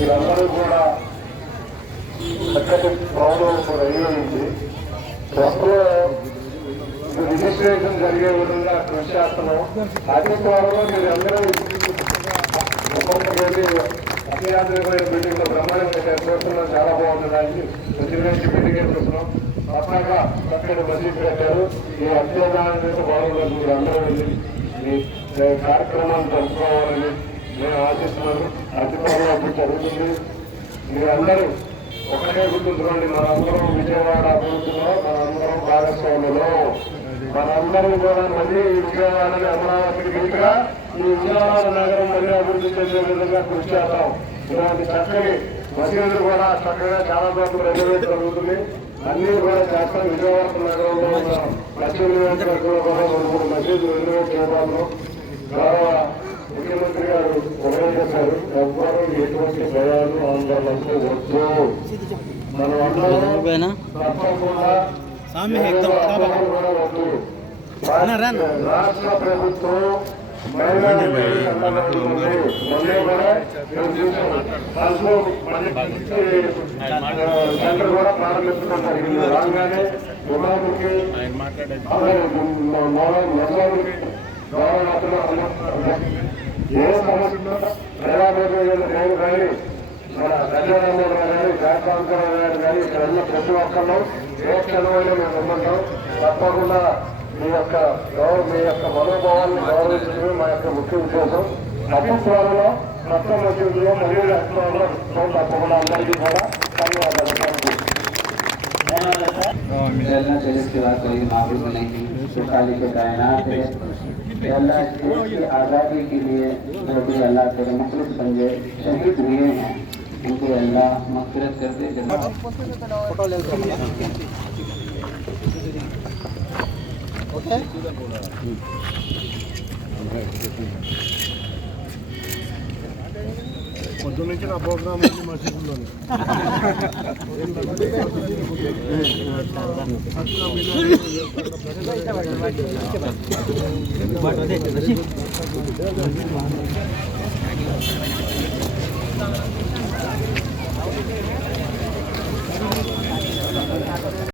మీరందరూ కూడా చక్కటి భవనం రెడీ అయింది. త్వరలో రిజిస్ట్రేషన్ జరిగే విధంగా కృషి చేస్తున్నాం. అతి త్వరలో మీరందరూ ఒక్కొక్కటి అత్యాధునికమైన బిల్డింగ్ లో బ్రహ్మాండంగా చేస్తున్నాం. చాలా బాగుంటుంది. ప్రెసిడెన్సీ బిల్డింగ్ చేస్తున్నాం. పక్కగా చక్కటి మసీదు పెట్టారు. ఈ అత్యాధునిక భవనంలో మీరు అందరూ వెళ్ళి మీ కార్యక్రమాన్ని జరుపుకోవాలని నేను ఆశిస్తున్నాను. అతి త్వరలో జరుగుతుంది. మీరందరూ ఒకటే గుర్తుంచుకోండి, మనందరం విజయవాడ అభివృద్ధిలో మనందరం భాగస్వాములు. మనందరం కూడా మళ్ళీ విజయవాడని అమరావతికి వీలుగా ఈ విజయవాడ నగరం మళ్ళీ అభివృద్ధి చెందే విధంగా కృషి చేస్తాం. ఇలాంటి చక్కని మసీదులు కూడా చక్కగా చాలా చోట్ల రెగ్యులేట్ జరుగుతుంది. అన్ని కూడా చేస్తాం. విజయవాడ నగరంలో ఉన్న పశ్చిమ నియోజకవర్గంలో కూడా 2-3 మసీదులు రెగ్యులేట్ చేయడంలో గౌరవ ముఖ్యమంత్రి గారు ఒకటే చేశారు, ఎవ్వరూ ఎటువంటి భయాలు ఆందోళనకు వద్దు. మనం అందరం తప్పకుండా కూడా వద్దు. రాష్ట్ర ప్రభుత్వం సెంటర్ కూడా ప్రారంభించడం జరిగింది. రాగానే విమానికి ఏ సమస్య ప్రజాప్రతినిధులు నేను కానీ మన ధన్యవాదాలు కానీ శాఖాంకర్ గారు కానీ ఇక్కడ ఉన్న ప్రతి ఒక్కరు ఏ క్షణమైనా మేము ఇమ్మంటాం. తప్పకుండా మీ యొక్క మనోభావాన్ని గౌరవించడమే మా యొక్క ముఖ్య ఉద్దేశం. అతి త్వరలో మొత్తం మసీదులో మరియు రెస్టారెంట్లో తప్పకుండా అందరికీ కూడా ధన్యవాదాలు. अल्लाह की आज़ादी के लिए जो भी अल्लाह के मुखलिस बंदे शहीद हुए हैं उनको अल्लाह मग़फ़िरत कर दे। పొద్దు నుంచి నా ప్రోగ్రామ్ మసీదులో